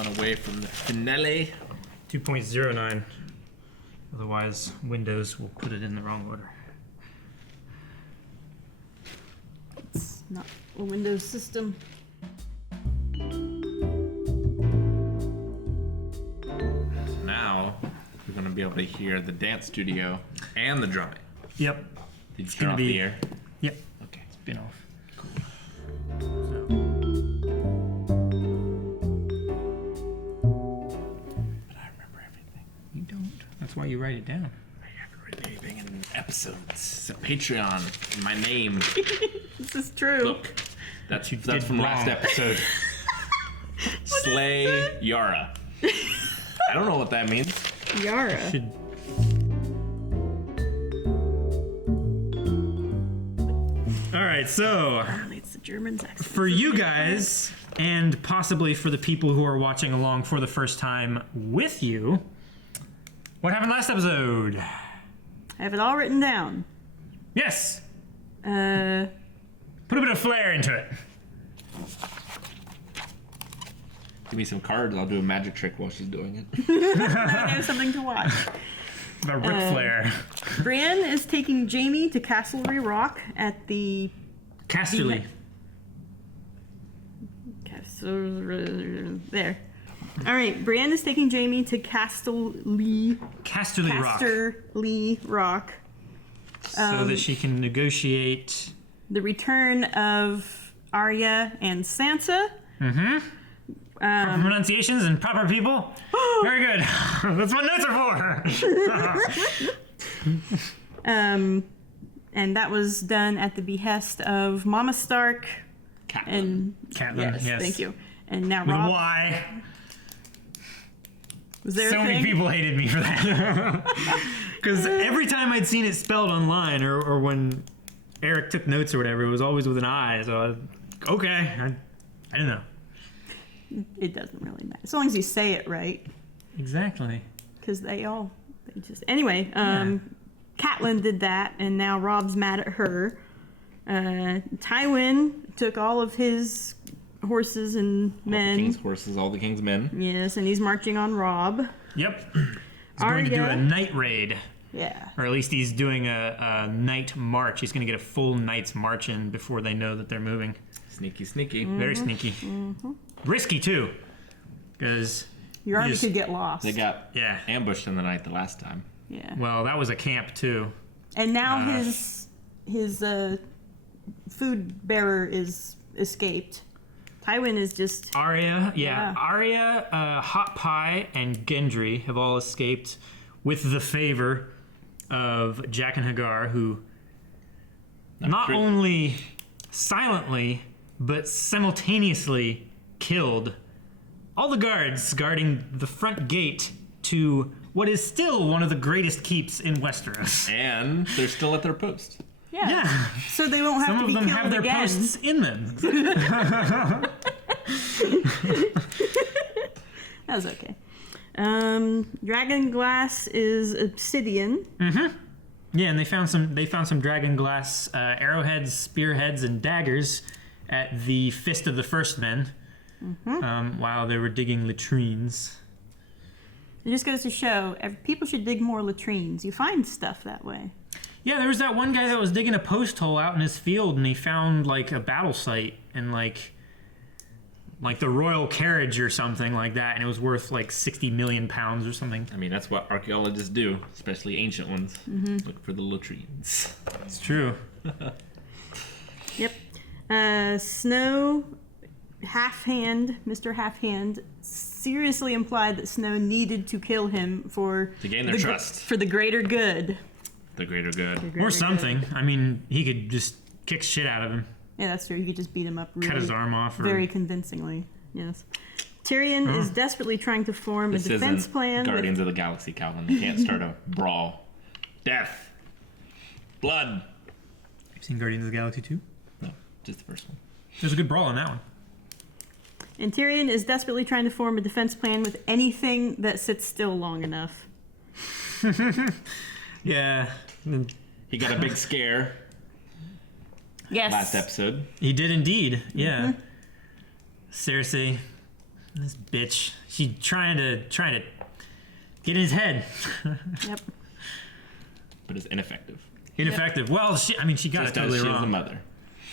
one away from the finale. 2.09. Otherwise, Windows will put it in the wrong order. It's not a Windows system. Now, we're going to be able to hear the dance studio and the drumming. Yep. Did you turn off the air? Yep. Okay. It's been off. Cool. But I remember everything. You don't. That's why you write it down. I haven't written anything in episodes. It's a Patreon. My name. This is true. Look. That's from wrong. last episode. Slay Yara. I don't know what that means. Yara. Should. All right, so It's the Germans accent. for you guys, and possibly for the people who are watching along for the first time with you, what happened last episode? I have it all written down. Yes. Uh, Put a bit of flair into it. Give me some cards. I'll do a magic trick while she's doing it. I have something to watch. The Ric Flair. Brienne is taking Jamie to Castlery Rock at the... Casterly. There. All right, Brienne is taking Jamie to Casterly Rock. So that she can negotiate. The return of Arya and Sansa. Proper pronunciations and proper people. Very good. That's what notes are for. And that was done at the behest of Mama Stark. And Catelyn, yes. Thank you. And now With Rob. why? Was there So a many thing? people hated me for that. Because every time I'd seen it spelled online or when Eric took notes or whatever, it was always with an I. So I was, okay, I didn't know. It doesn't really matter. As long as you say it right. Exactly. Because they just... Anyway, Catelyn did that, and now Rob's mad at her. Tywin took all of his horses and men. All the king's horses, all the king's men. Yes, and he's marching on Rob. Yep. He's going to do a night raid. Yeah. Or at least he's doing a night march. He's going to get a full night's march in before they know that they're moving. Sneaky, sneaky. Very sneaky. Risky, too. Because... Your army could get lost. They got ambushed in the night the last time. Yeah. Well, that was a camp, too. And now his food bearer is escaped. Tywin is just... Arya, Arya, Hot Pie, and Gendry have all escaped with the favor of Jack and Hagar, who not only silently, but simultaneously killed all the guards guarding the front gate to what is still one of the greatest keeps in Westeros. And they're still at their post. Yeah. So they won't have to be killed again. Some of them have their posts in them. That was okay. Dragon glass is obsidian. Yeah, and they found some dragon glass arrowheads, spearheads, and daggers at the Fist of the First Men while they were digging latrines. It just goes to show people should dig more latrines. You find stuff that way. Yeah, there was that one guy that was digging a post hole out in his field, and he found like a battle site and like the royal carriage or something like that, and it was worth like 60 million pounds or something. I mean, that's what archaeologists do, especially ancient ones. Look for the latrines. It's true. Yep. Snow, Mr. Half-Hand, seriously implied that Snow needed to kill him to gain their trust. For the greater good. The greater good. Or something. I mean, he could just kick shit out of him. Yeah, that's true. You could just beat him up really cut his arm off. Very convincingly. Yes. Tyrion is desperately trying to form a defense plan. Guardians of the Galaxy, Calvin. You can't start a brawl. Death. Blood. You've seen Guardians of the Galaxy 2? No, just the first one. There's a good brawl in that one. And Tyrion is desperately trying to form a defense plan with anything that sits still long enough. Yeah. He got a big scare. Yes. Last episode. He did indeed. Yeah. Cersei This bitch. She's trying to get in his head. Yep. But it's ineffective. Ineffective. Well, she got it totally She's wrong. the mother.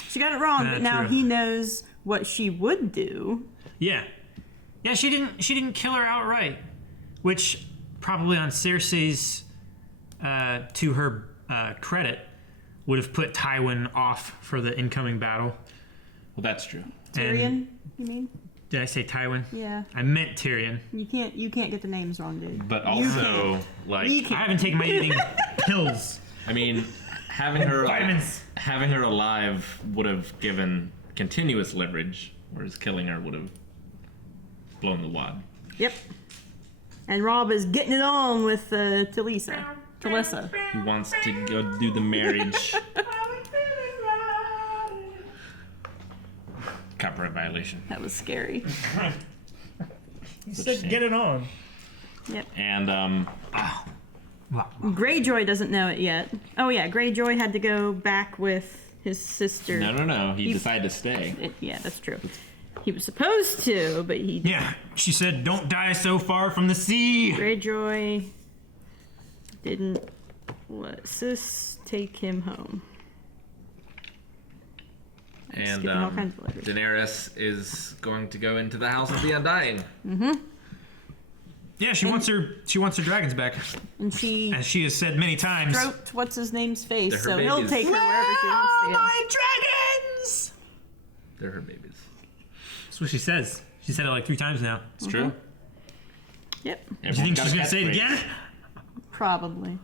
She got it wrong, but now True. he knows what she would do. Yeah. Yeah, she didn't kill her outright, which probably on Cersei's to her credit would have put Tywin off for the incoming battle. Well, that's true. Tyrion, you mean? Did I say Tywin? Yeah. I meant Tyrion. You can't get the names wrong, dude. But You also, can't. like, We I can't. haven't taken my eating pills. I mean, having her Vitamins. having her alive would have given continuous leverage, whereas killing her would have blown the wad. Yep. And Rob is getting it on with Talisa. He wants to go do the marriage. Copyright violation. That was scary. You said said get it on. Yep. And Greyjoy doesn't know it yet. Oh yeah, Greyjoy had to go back with his sister. no. He decided to stay. Yeah, that's true. He was supposed to, but he didn't. Yeah, she said, "Don't die so far from the sea." Greyjoy didn't let Sis take him home. And skipping all kinds of letters. Daenerys is going to go into the House of the Undying. Yeah, she wants her dragons back, And she as she has said many times. stroked what's his name's face, They're her so he'll babies. take her wherever she wants to go. My dragons! They're her babies. That's what she says. She said it like 3 times now. It's true. Yep, Do you Everyone's think got she's a gonna say it catchphrase. again? probably.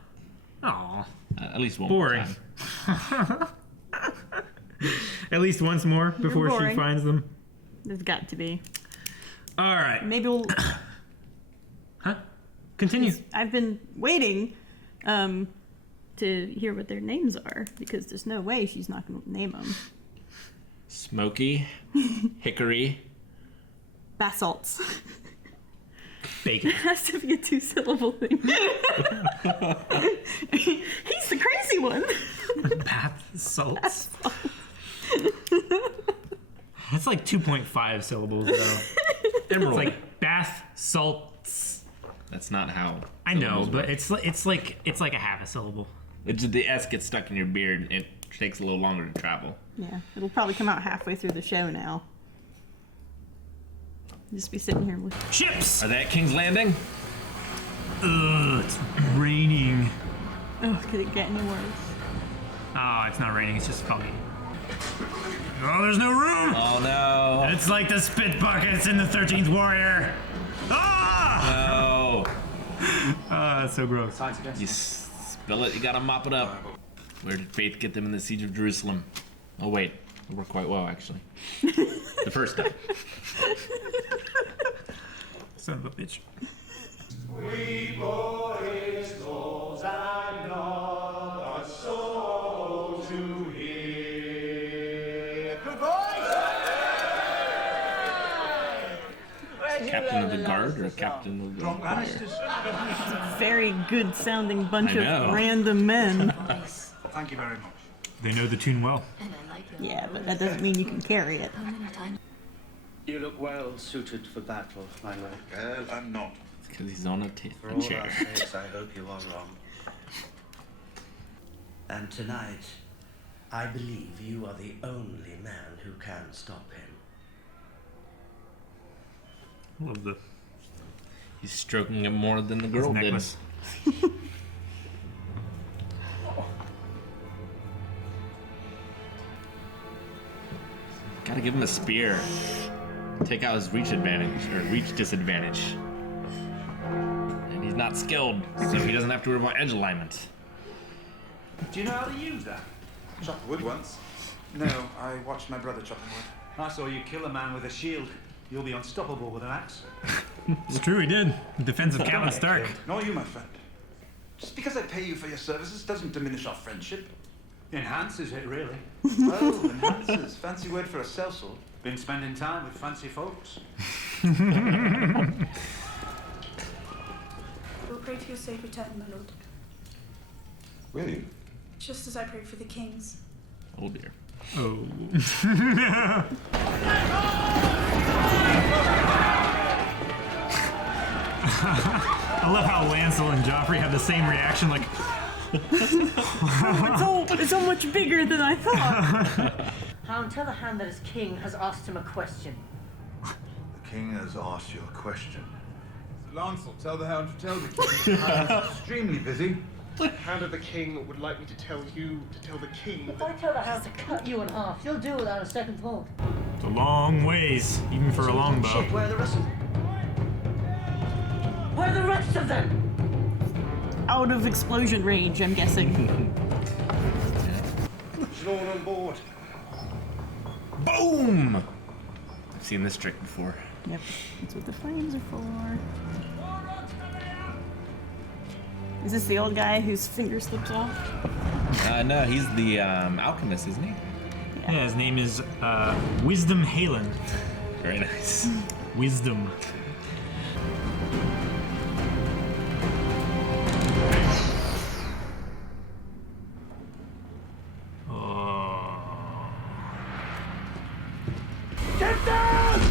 Aw, At least one boring. more time. At least once more before she boring. finds them. There's got to be. All right. Maybe we'll. Huh? Continue. I've been waiting to hear what their names are because there's no way she's not going to name them. Smoky, Hickory, Basalts. Bacon. It has to be a 2-syllable thing. He's the crazy one. Bath salts. That's like 2.5 syllables though. Emerald. It's like bath salts. That's not how. I know, syllables but work. it's like a half a syllable. It's the S gets stuck in your beard. It takes a little longer to travel. Yeah, it'll probably come out halfway through the show now. Just be sitting here with. Chips. Are they at King's Landing? Ugh, it's raining. Oh, could it get any worse? Oh, it's not raining. It's just foggy. Oh, there's no room. Oh no! It's like the spit buckets in the 13th Warrior. Ah! No! That's so gross. You spill it, you gotta mop it up. Where did Faith get them in the Siege of Jerusalem? Oh wait, it worked quite well actually. The first time. Son of a bitch. We boys, those I know, are so to hear. Good boys! Captain of the guard or captain of the choir? Very good sounding bunch I know. of random men. Thank you very much. They know the tune well. Yeah, but that doesn't mean you can carry it. You look well suited for battle, my lord. Well, I'm not. Because he's on a For all chair. our sakes, I hope you are wrong. And tonight, I believe you are the only man who can stop him. I love the He's stroking it more than the girl did. necklace. Gotta give him a spear. Take out his reach advantage, or reach disadvantage. And he's not skilled, so he doesn't have to worry about edge alignment. Do you know how to use that? Chopped wood once. No, I watched my brother chopping wood. I saw you kill a man with a shield. You'll be unstoppable with an axe. It's true, he did. In defense of Catelyn Stark. Nor you, my friend. Just because I pay you for your services doesn't diminish our friendship. Enhances it, really. Oh, enhances. Fancy word for a sellsword. Been spending time with fancy folks. We'll pray for your safe return, my lord. Will you? Just as I prayed for the kings. Oh dear. Oh. I love how Lancel and Joffrey have the same reaction, like, It's so much bigger than I thought. Hound, tell the Hound that his king has asked him a question. The king has asked you a question. Lancel, tell the Hound to tell the king. I'm extremely busy. The Hand of the King would like me to tell you to tell the king. If I tell the Hound to cut you in half, you'll do it without a second thought. it's a long ways, even for a longbow. Shit, where are the rest of them? Where are the rest of them? Out of explosion range, I'm guessing. It's all on board. Boom! I've seen this trick before. Yep, that's what the flames are for. Is this the old guy whose finger slips off? No, he's the alchemist, isn't he? Yeah, his name is Wisdom Halen. Very nice. Wisdom. Get down!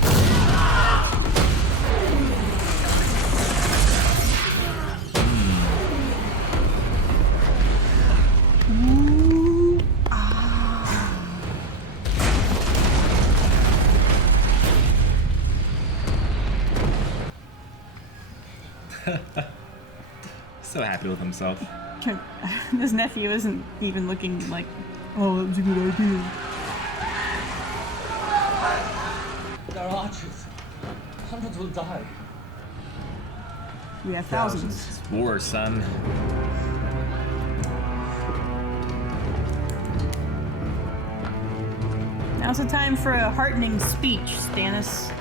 So happy with himself. His nephew isn't even looking like, oh, that was a good idea. They're archers. Hundreds will die. We have thousands. It's war, son. Now's the time for a heartening speech, Stannis.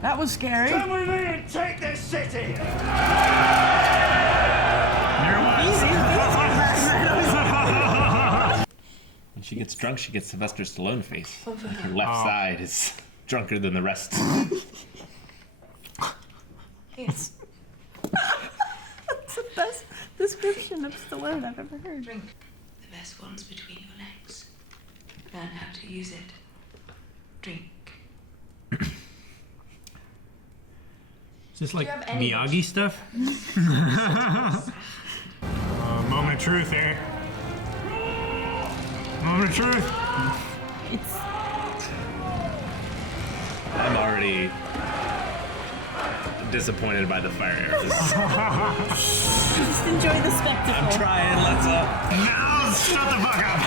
That was scary. Come with me and take this city! When she gets drunk, she gets Sylvester Stallone face. Her left side is drunker than the rest. Yes. That's the best description of Stallone I've ever heard. Drink the best ones between your legs. Learn how to use it. Drink. Is this like Do you have any- Miyagi stuff? Moment of truth here. Moment of truth. It's I'm already disappointed by the fire arrows. just enjoy the spectacle. I'm trying, let's up. No, shut the fuck up.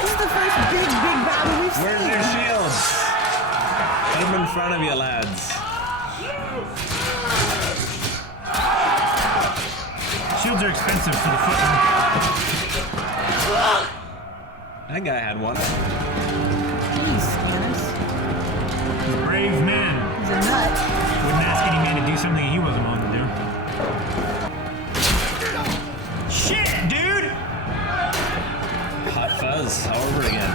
This is the first big battle we've seen. Where's your shields? Put them in front of you, lads. Shields are expensive for the footman. That guy had one. Jeez, Stannis. He's a brave man. He's a nut. Wouldn't ask any man to do something he wasn't willing to do. Shit, dude! Hot fuzz all over again.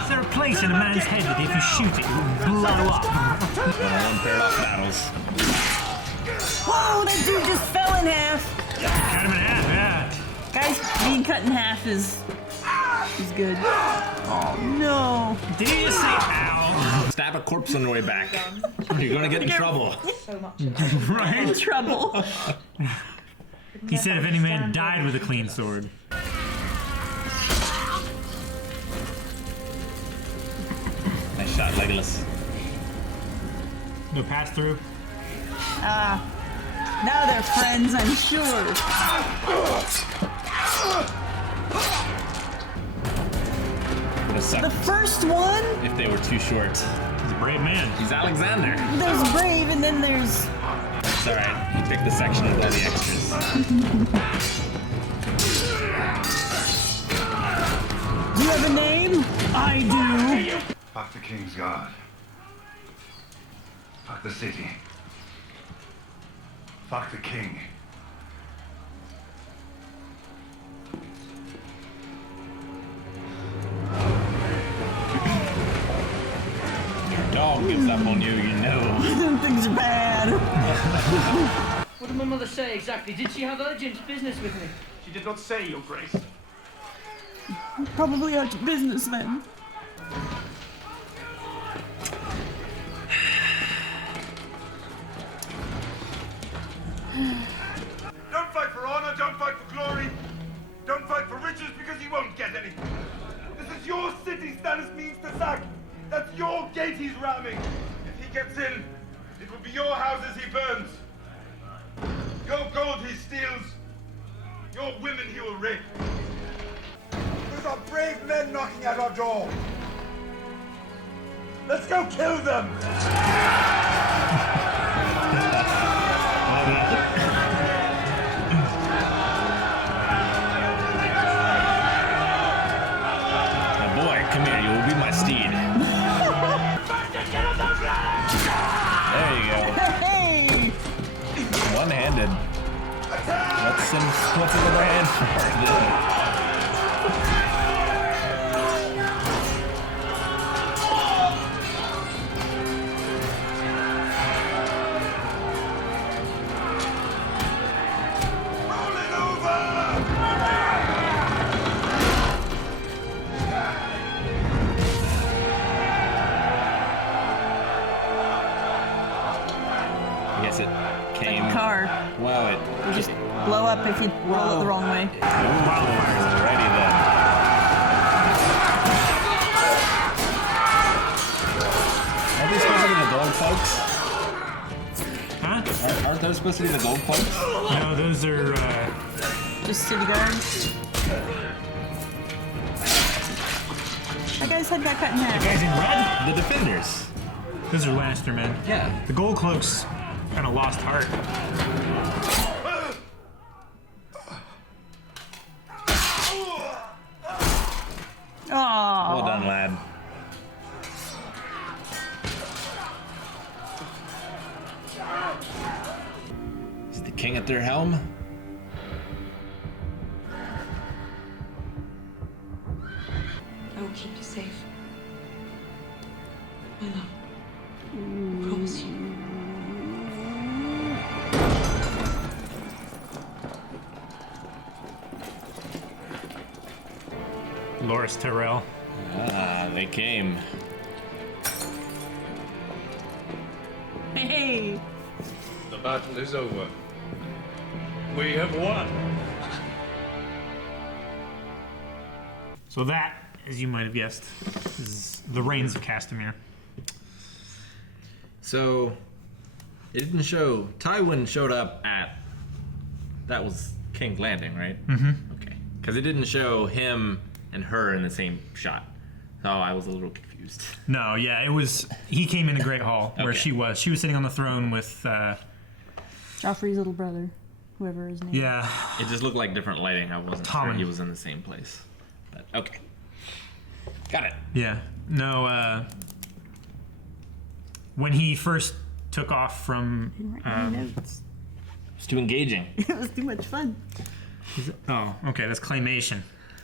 Is there a place in a man's head that if you shoot it, it will blow up? One paradox battles. Whoa, that dude just fell in half. Cut him in half, yeah. Guys, being cut in half is good. Oh no. Did he just say ow? Stab a corpse on the way back. You're gonna get in trouble. So much. Right? Trouble. He said if any man died with a clean sword. Nice shot, Legolas. No pass through. Now they're friends, I'm sure. Would have sucked The first one, if they were too short. He's a brave man. He's Alexander. there's Brave, and then there's... It's alright. He picked the section with all the extras. Do you have a name? I do. Fuck the King's Guard. Fuck the city. Fuck the king. Your dog gives up on you, you know. Things are bad. What did my mother say exactly? Did she have urgent business with me? She did not say, Your Grace. Probably out of business then. palace means to sack. That's your gate he's ramming. If he gets in, it will be your houses he burns. Your gold he steals. Your women he will rape. Those are brave men knocking at our door. Let's go kill them! Boy, come here, you will be my steed. There you go. Hey! One-handed. What's in the other hand for? It came. Like a car. Wow, it It'll just blow up if you roll it the wrong way. wildfires already then. Are they supposed to be the gold folks? Huh? Aren't those supposed to be the gold folks? No, those are. Just city guards. That guy's head got cut in The half. guys in red? The defenders. Those are Lannister men. Yeah. The gold cloaks kind of lost heart. Oh. Well done, lad. Is the king at their helm? I will keep you safe. My love. I promise you. Loras Tyrell. Ah, they came. Hey! The battle is over. We have won. So that, as you might have guessed, is the Reigns of Castamere. So, it didn't show. Tywin showed up at. That was King's Landing, right? Mm-hmm. Okay. Because it didn't show him and her in the same shot. So I was a little confused. No, yeah, it was. He came in the Great Hall where Okay. she was. She was sitting on the throne with. Joffrey's little brother, whoever his name. Yeah. It just looked like different lighting. I wasn't sure Tommen. he was in the same place. But okay. Got it. Yeah. No. When he first took off from. Didn't write any notes. It's too engaging. It was too much fun. Oh, okay, that's claymation.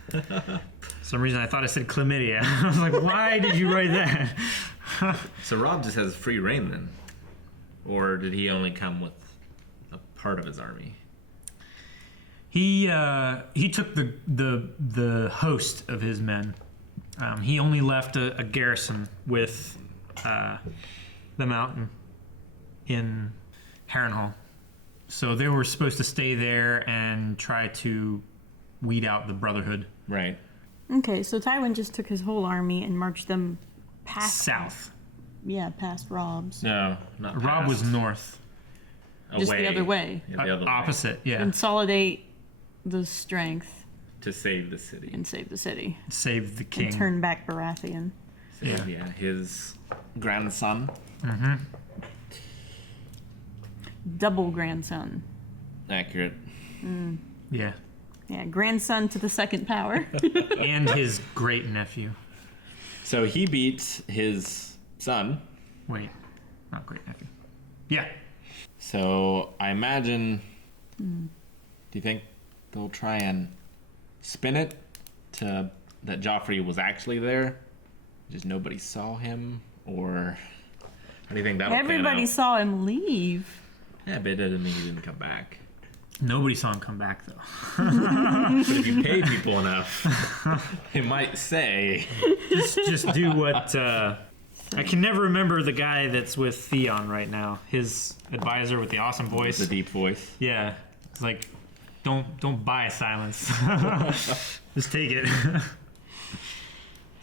For some reason I thought I said chlamydia. I was like, why did you write that? So Rob just has free reign then? Or did he only come with a part of his army? He took the host of his men. He only left a garrison with the mountain in Harrenhal. So they were supposed to stay there and try to weed out the Brotherhood. Right. Okay, so Tywin just took his whole army and marched them past. South. Yeah, past Rob's. No, not Rob was past. north. Just the other way. Yeah, the other way. Opposite, yeah. Consolidate the strength To save the city. and save the city. Save the king. And turn back Baratheon. Save, yeah, his grandson. Mm-hmm. Double grandson. Accurate. Yeah. Yeah, grandson to the second power. And his great nephew. So he beats his son. Wait, not great nephew. Yeah. So I imagine. Do you think they'll try and spin it to that Joffrey was actually there? Just nobody saw him, or how do you think that'll pan Everybody out? saw him leave. Yeah, but it doesn't mean he didn't come back. Nobody saw him come back, though. But if you pay people enough, they might say. Just do what. I can never remember the guy that's with Theon right now. His advisor with the awesome voice. The deep voice. Yeah, it's like, don't buy silence. Just take it.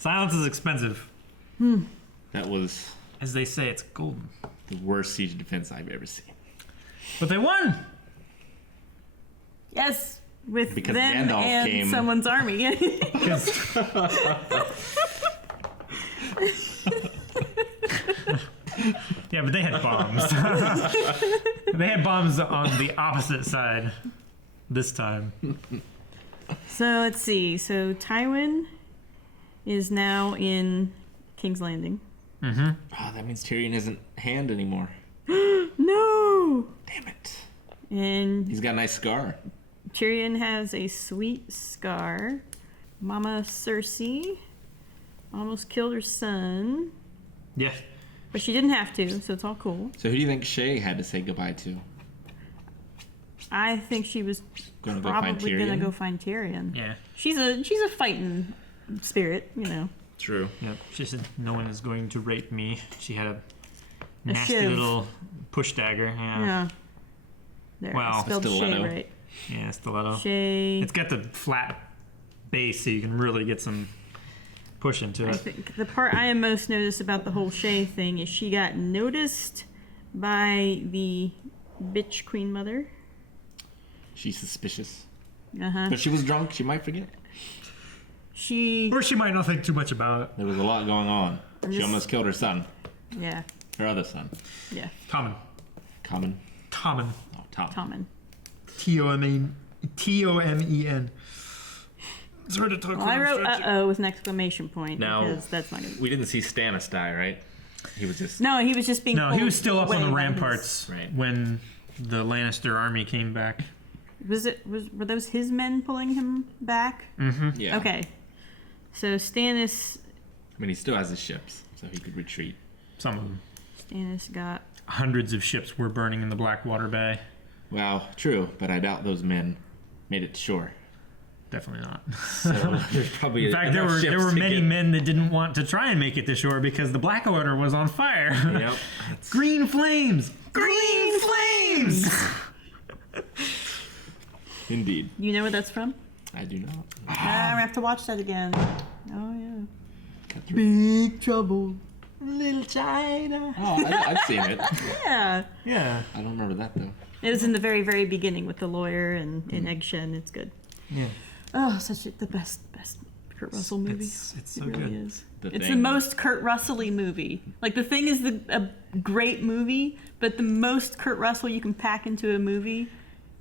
Silence is expensive. That was, as they say, it's golden. The worst siege defense I've ever seen. But they won. Yes, with Because them Gandalf and came. someone's army. Yeah, but they had bombs. They had bombs on the opposite side this time. So let's see. So Tywin is now in King's Landing. Mm-hmm. Oh, that means Tyrion isn't Hand anymore. No! Damn it. And He's got a nice scar. Tyrion has a sweet scar. Mama Cersei almost killed her son. Yeah. But she didn't have to, so it's all cool. So who do you think Shay had to say goodbye to? I think she was Gonna go find probably gonna Tyrion? go find Tyrion. Yeah. She's a fighting spirit, you know. True. Yep. She said, no one is going to rape me. She had a nasty shiv. little push dagger. Yeah. Yeah. There, Wow. I spelled Shay Stiletto. right. Yeah, stiletto. Shay. It's got the flat base, so you can really get some push into I it. think the part I am most noticed about the whole Shay thing is she got noticed by the bitch queen mother. She's suspicious. Uh-huh. But she was drunk. She might forget. Or she might not think too much about it. There was a lot going on. She just- almost killed her son. Yeah. Her other son. Yeah. Common. Common. Tommen. Oh, Tom. Tommen. T-O-M-E-N. It's hard to talk Well, I when I'm wrote stretching. uh-oh with an exclamation point Now, because that's not good. we didn't see Stannis die, right? He was just... No, he was just being No, he pulled was still up on away the by ramparts Right. when the Lannister army came back. Were those his men pulling him back? Mm-hmm. Yeah. Okay. So Stannis I mean, he still has his ships, so he could retreat. Some of them. Stannis got Hundreds of ships were burning in the Blackwater Bay. Well, true, but I doubt those men made it to shore. Definitely not. So there's probably In fact, there enough were ships to many get- men that didn't want to try and make it to shore because the Blackwater was on fire. Yep. Green flames! Green flames! Indeed. You know where that's from? I do not. I have to watch that again. Oh yeah. Cut through. Big trouble, little China. Oh, I've seen it. Yeah. Yeah. I don't remember that, though. It was in the very, very beginning with the lawyer and in Egg Shen. It's good. Yeah. Oh, the best Kurt Russell movie. It's so it really good. is. The It's Thing. the most Kurt Russell-y movie. Like, The Thing is a great movie, but the most Kurt Russell you can pack into a movie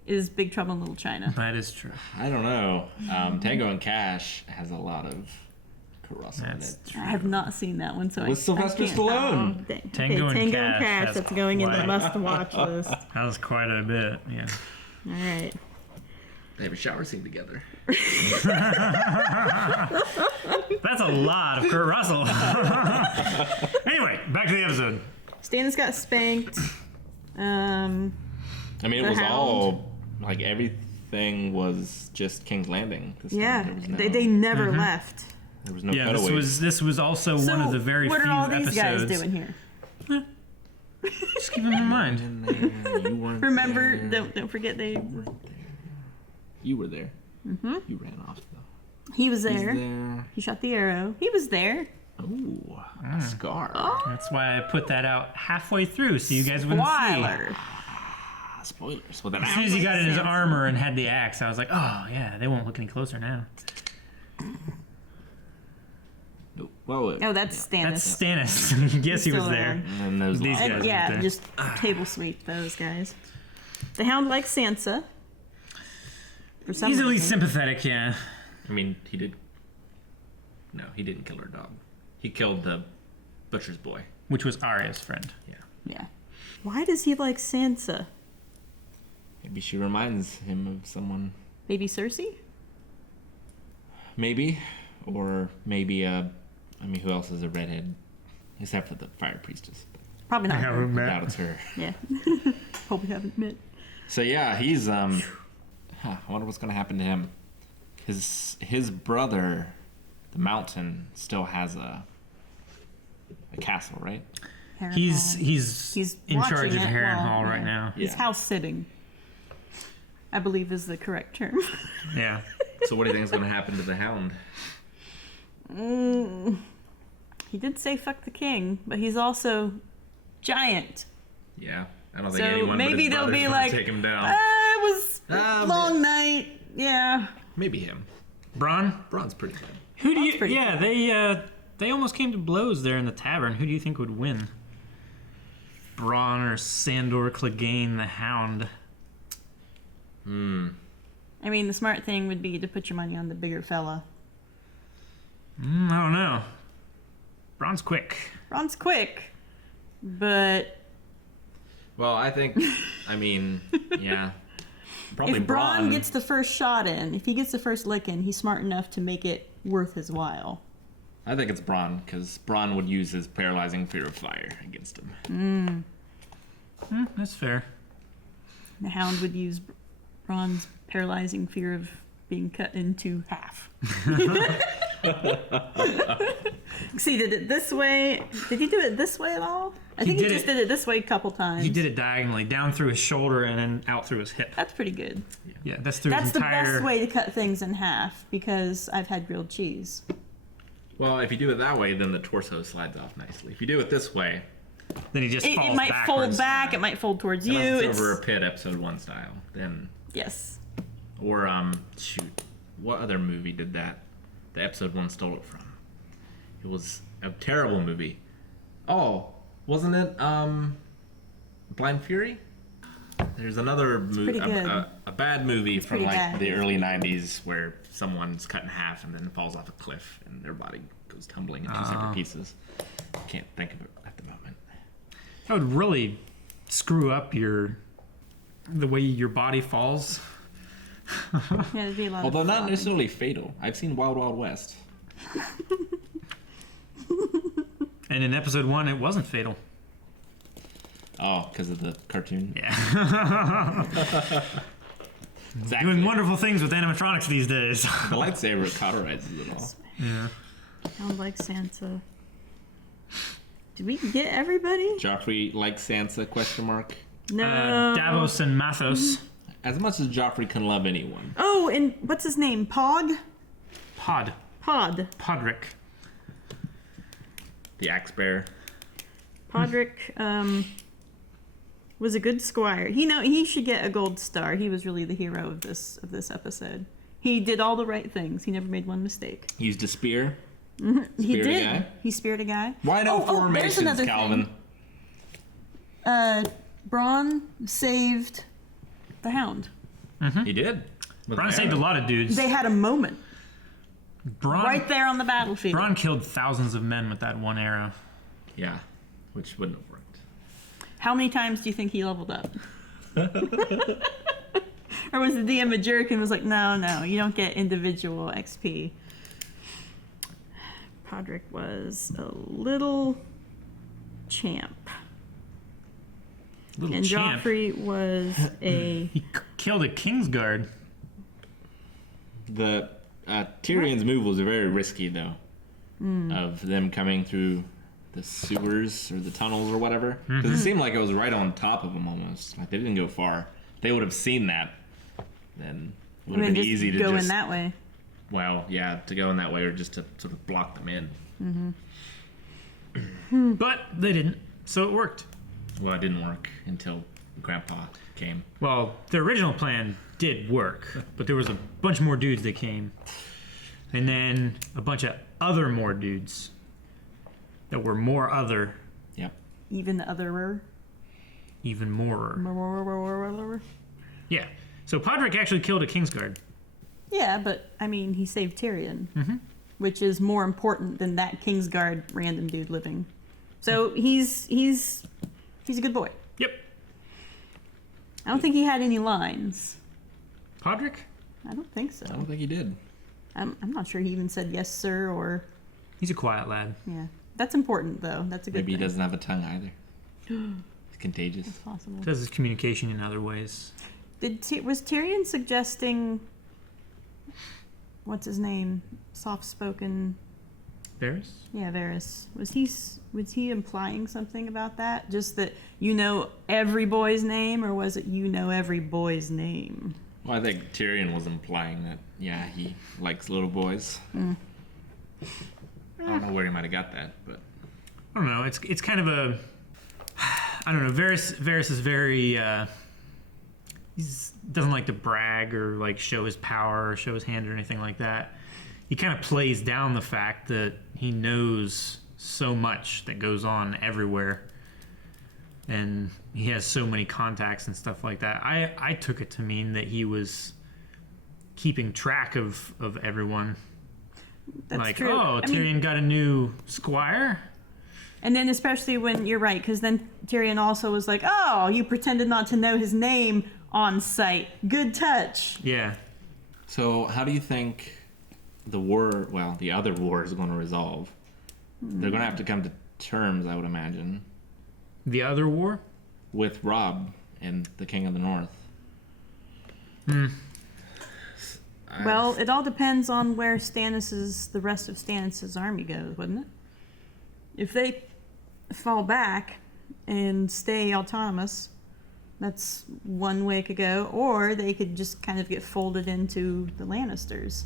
is Big Trouble in Little China. That is true. I don't know. Tango and Cash has a lot of Kurt Russell in That's it. true. I have not seen that one, so With I Sylvester can't- Stallone. Oh, dang. Tango and Tango Cash has That's going in the quite- must-watch list. That was quite a bit, yeah. All right. They have a shower scene together. That's a lot of Kurt Russell. Anyway, back to the episode. Stannis got spanked. I mean, it The was Hound. all, like, everything was just King's Landing. This Yeah, time. There was no, they never left. there was no Yeah, cutaways. this was also So one of the very what few are all these episodes. guys doing here? Just keep them in mind. You weren't Remember, there. don't forget they. You were there. Mm-hmm. You ran off, though. He was He's there. there. He shot the arrow. He was there. Ooh, a scar. That's why I put that out halfway through so you guys wouldn't Spoiler. see. Spoilers. Well, then As soon as he got in his armor and had the axe, I was like, oh, yeah, they won't look any closer now. Well, Oh, that's Stannis. That's Stannis. Yes, he was Still there. around. and those These lines. guys. Yeah, right there. just table sweep those guys. The Hound likes Sansa. For some He's at reason. least sympathetic, yeah. I mean, he did. No, he didn't kill her dog. He killed the butcher's boy. Which was Arya's friend. Yeah. Yeah. Why does he like Sansa? Maybe she reminds him of someone. Maybe Cersei? Maybe, or maybe I mean, who else is a redhead? Except for the fire priestess. Probably not. I haven't I met. doubt it's her. Yeah. Hope we haven't met. So yeah, he's I wonder what's gonna happen to him. His brother, the Mountain, still has a castle, right? He's in charge of watching it Harrenhal while- right now. He's Yeah. house sitting, I believe is the correct term. Yeah. So what do you think is gonna happen to the Hound? He did say fuck the king, but he's also giant. Yeah, I don't think So anyone maybe but his they'll brothers be would like, take him down. It was a long night. Yeah. Maybe him. Braun? Braun's pretty good. Who do you? Yeah, they almost came to blows there in the tavern. Who do you think would win? Braun or Sandor Clegane the Hound? I mean, the smart thing would be to put your money on the bigger fella. I don't know. Braun's quick. Braun's quick, but Well, I think, I mean, yeah. Probably if Braun gets the first shot in, if he gets the first lick in, he's smart enough to make it worth his while. I think it's Braun, because Braun would use his paralyzing fear of fire against him. That's fair. The Hound would use Braun's paralyzing fear of being cut into half. See, did it this way? Did he do it this way at all? I think he just did it this way a couple times. He did it diagonally, down through his shoulder and then out through his hip. That's pretty good. Yeah, that's through That's his the entire... best way to cut things in half, because I've had grilled cheese. Well, if you do it that way, then the torso slides off nicely. If you do it this way, then he just falls It might backwards. fold back. It might fold towards you. unless it's over a pit, episode 1 style. Then Yes. or shoot, what other movie did that? The episode 1 stole it from. It was a terrible movie. Oh, wasn't it Blind Fury? There's another movie, a bad movie from like the early 90s where someone's cut in half and then falls off a cliff and their body goes tumbling in 2 separate pieces. Can't think of it at the moment. That would really screw up the way your body falls. Yeah, it'd be a lot Although of not flopping. necessarily fatal. I've seen Wild Wild West. And in episode 1, it wasn't fatal. Oh, because of the cartoon? Yeah. Exactly. Doing wonderful things with animatronics these days. The lightsaber cauterizes it all. Yeah. Sound like Sansa. Did we get everybody? Joffrey likes Sansa, question mark. No. Davos and Mathos. As much as Joffrey can love anyone. Oh, and what's his name? Pog? Pod. Podrick. The axe bearer. Podrick was a good squire. He should get a gold star. He was really the hero of this episode. He did all the right things. He never made one mistake. He used a spear. He Speared a did. guy? He speared a guy. Why no there's formations, another Calvin? thing. Braun saved the Hound. He did. Braun saved a lot of dudes. They had a moment. Braun, right there on the battlefield. Braun killed thousands of men with that one arrow. Yeah, which wouldn't have worked. How many times do you think he leveled up? Or was the DM a jerk and was like, no, you don't get individual XP. Podrick was a little champ. And champ. Joffrey was a... He killed a Kingsguard. The Tyrion's move was very risky, though, of them coming through the sewers or the tunnels or whatever. Because it seemed like it was right on top of them almost. Like they didn't go far. If they would have seen that, then it would have been easy to go just in that way. Well, yeah, to go in that way or just to sort of block them in. But they didn't, so it worked. Well, it didn't work until Grandpa came. Well, the original plan did work, but there was a bunch more dudes that came. And then a bunch of other more dudes that were more other. Yep. Even the otherer. Even more. More. Yeah. So Podrick actually killed a Kingsguard. Yeah, but I mean, he saved Tyrion, which is more important than that Kingsguard random dude living. So he's a good boy. Yep. I don't think he had any lines. Podrick? I don't think so. I don't think he did. I'm not sure he even said yes, sir, or... He's a quiet lad. Yeah. That's important, though. That's a good Maybe thing. he doesn't have a tongue either. It's contagious. It's possible. Does his communication in other ways. Was Tyrion suggesting... What's his name? Soft-spoken... Varys? Yeah, Varys. Was he implying something about that? Just that you know every boy's name, or was it you know every boy's name? Well, I think Tyrion was implying that, yeah, he likes little boys. I don't know where he might have got that, but I don't know. It's kind of a, I don't know. Varys is very he doesn't like to brag or like show his power or show his hand or anything like that. He kind of plays down the fact that he knows so much that goes on everywhere, and he has so many contacts and stuff like that. I took it to mean that he was keeping track of everyone. That's like, true. Tyrion got a new squire. And then especially when you're right, because then Tyrion also was like, oh, you pretended not to know his name on sight. Good touch. Yeah. So how do you think the other war is going to resolve? They're going to have to come to terms, I would imagine. The other war? With Robb and the King of the North. Well, it all depends on where the rest of Stannis' army goes, wouldn't it? If they fall back and stay autonomous, that's one way it could go. Or they could just kind of get folded into the Lannisters.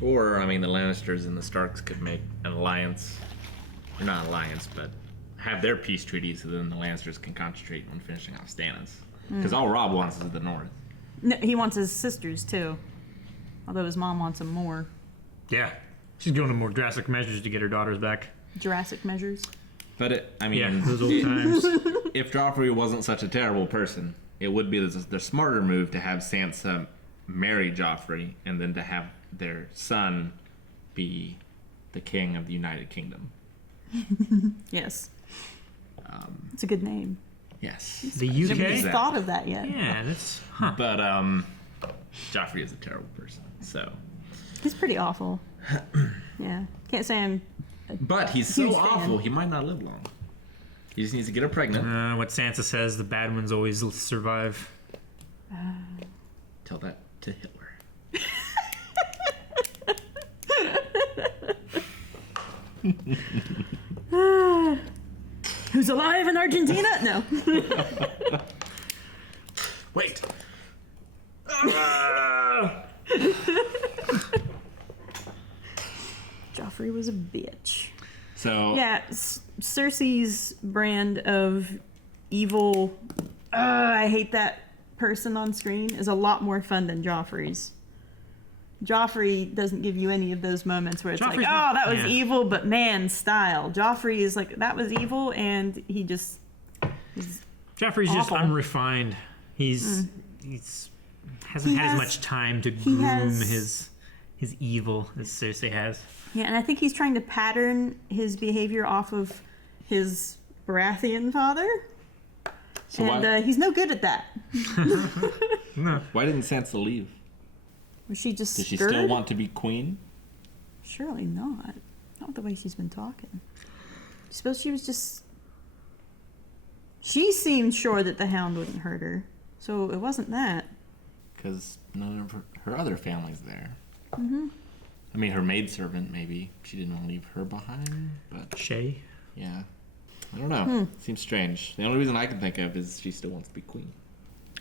Or, I mean, the Lannisters and the Starks could make an alliance. Or not alliance, but have their peace treaty so then the Lannisters can concentrate on finishing off Stannis. Because all Robb wants is the North. No, he wants his sisters, too. Although his mom wants him more. Yeah. She's going to more drastic measures to get her daughters back. Jurassic measures. But, those old times. If Joffrey wasn't such a terrible person, it would be the smarter move to have Sansa marry Joffrey and then to have their son be the king of the United Kingdom. Yes. It's a good name. Yes. The UK? Nobody's thought of that yet. Yeah, that's... But Joffrey is a terrible person, so... He's pretty awful. Yeah. Can't say I'm... But he's so awful, he might not live long. He just needs to get her pregnant. What Sansa says, the bad ones always survive. Tell that to Hitler. Who's alive in Argentina? No. Wait. Joffrey was a bitch. So yeah, Cersei's brand of evil. I hate that person on screen is a lot more fun than Joffrey's. Joffrey doesn't give you any of those moments where it's Joffrey's like, not, oh, that was evil, but man, style. Joffrey is like, that was evil, and he just is Joffrey's awful. just unrefined. He's hasn't had as much time to groom his evil as Cersei has. Yeah, and I think he's trying to pattern his behavior off of his Baratheon father. So and he's no good at that. No. Why didn't Sansa leave? Was she just Does she scared? still want to be queen? Surely not. Not the way she's been talking. I suppose she was just... She seemed sure that the Hound wouldn't hurt her. So it wasn't that. Because none of her other family's there. Mm-hmm. I mean, her maidservant, maybe. She didn't want to leave her behind, but... Shay? Yeah. I don't know. Seems strange. The only reason I can think of is she still wants to be queen.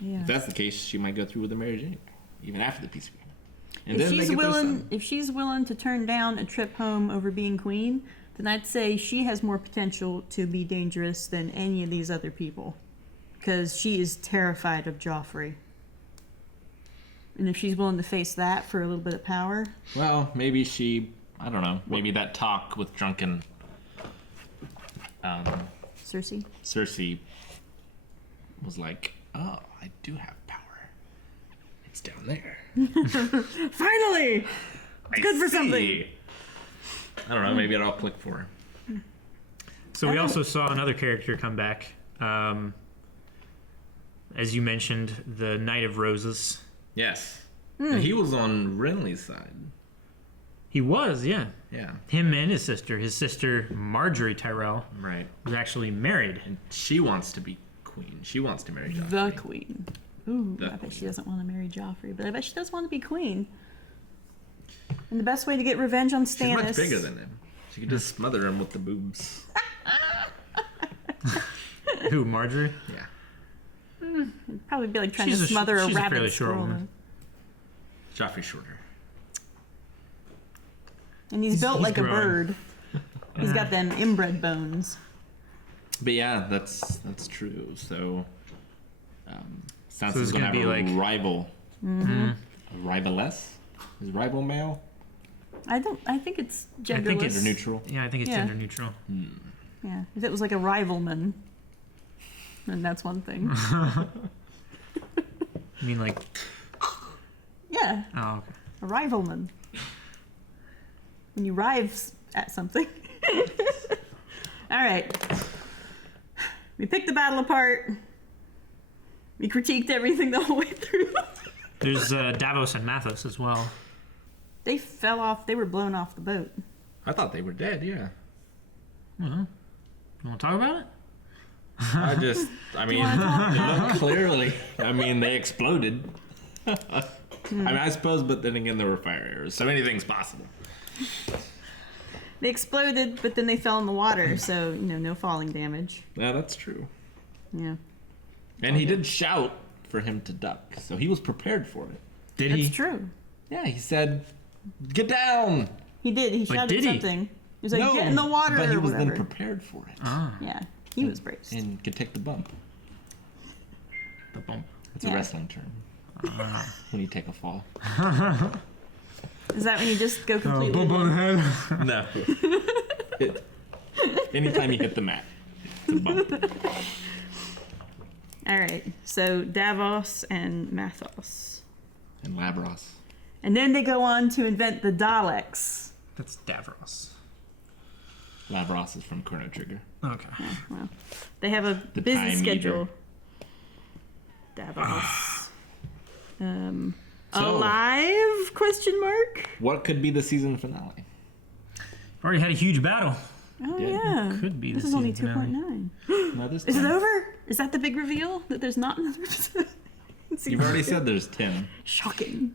Yeah. If that's the case, she might go through with the marriage anyway, even after the peace agreement. And If then she's willing to turn down a trip home over being queen, then I'd say she has more potential to be dangerous than any of these other people. Because she is terrified of Joffrey. And if she's willing to face that for a little bit of power... Well, maybe she... I don't know. Maybe that talk with drunken... Cersei was like, oh, I do have power. It's down there. Finally! It's good for something. I don't know. Maybe it'll click for her. So we also saw another character come back. As you mentioned, the Knight of Roses. Yes. And he was on Renly's side. He was, yeah. Yeah. Him and his sister. His sister, Marjorie Tyrell, right, was actually married. And she wants to be queen. She wants to marry Joffrey. The queen. Ooh, I bet she doesn't want to marry Joffrey, but I bet she does want to be queen. And the best way to get revenge on Stannis... She's much bigger than him. She could just smother him with the boobs. Who, Marjorie? Yeah. It'd probably be like trying to smother a rabbit squirrel. Joffrey's shorter. And he's built like growing. a bird. He's got them inbred bones. But yeah, that's true. So, Sansa's So gonna have be a like rival. Mm-hmm. A rivaless? Is rival male? I think it's genderless. I think it's neutral. Yeah, I think it's gender neutral. Yeah, if it was like a rivalman, then that's one thing. You mean like? Yeah. Oh, okay. A rivalman. When you rives at something. All right. We picked the battle apart. We critiqued everything the whole way through. There's Davos and Mathos as well. They fell off. They were blown off the boat. I thought they were dead, yeah. You want to talk about it? I mean, look clearly. I mean, they exploded. I mean, I suppose, but then again, there were fire arrows, so anything's possible. They exploded, but then they fell in the water, so, no falling damage. Yeah, that's true. Yeah. And he did shout for him to duck, so he was prepared for it. Did he? That's true. Yeah, he said, "Get down!" He did. He shouted something. He was like, No, "Get in the water," but he or was whatever. then prepared for it. Yeah, he was braced. And could take the bump. The bump. It's a wrestling term. When you take a fall. Is that when you just go completely? Bump on the head. No. Anytime you hit the mat, it's a bump. All right, so Davos and Mathos. And Labros. And then they go on to invent the Daleks. That's Davros. Labros is from Chrono Trigger. Okay. Yeah, well, they have a The busy time schedule. Davos. So- Alive? Question mark. What could be the season finale? Already had a huge battle. Oh Yeah. yeah. Could be This the is only season finale. 2.9. No, there's Is it 10. over? Is that the big reveal that there's not another episode? You've already said there's 10. Shocking.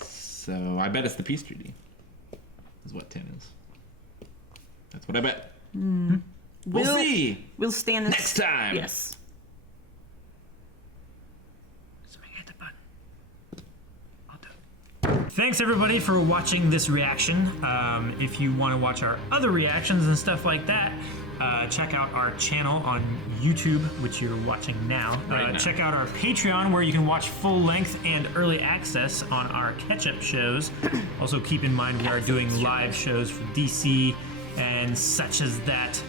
So I bet it's the peace treaty. Is what 10 is. That's what I bet. We'll see. We'll stand this Next time. Yes. Thanks everybody for watching this reaction. If you want to watch our other reactions and stuff like that, check out our channel on YouTube, which you're watching now. Right now. Check out our Patreon, where you can watch full length and early access on our catch-up shows. Also keep in mind we are doing live shows for DC and such as that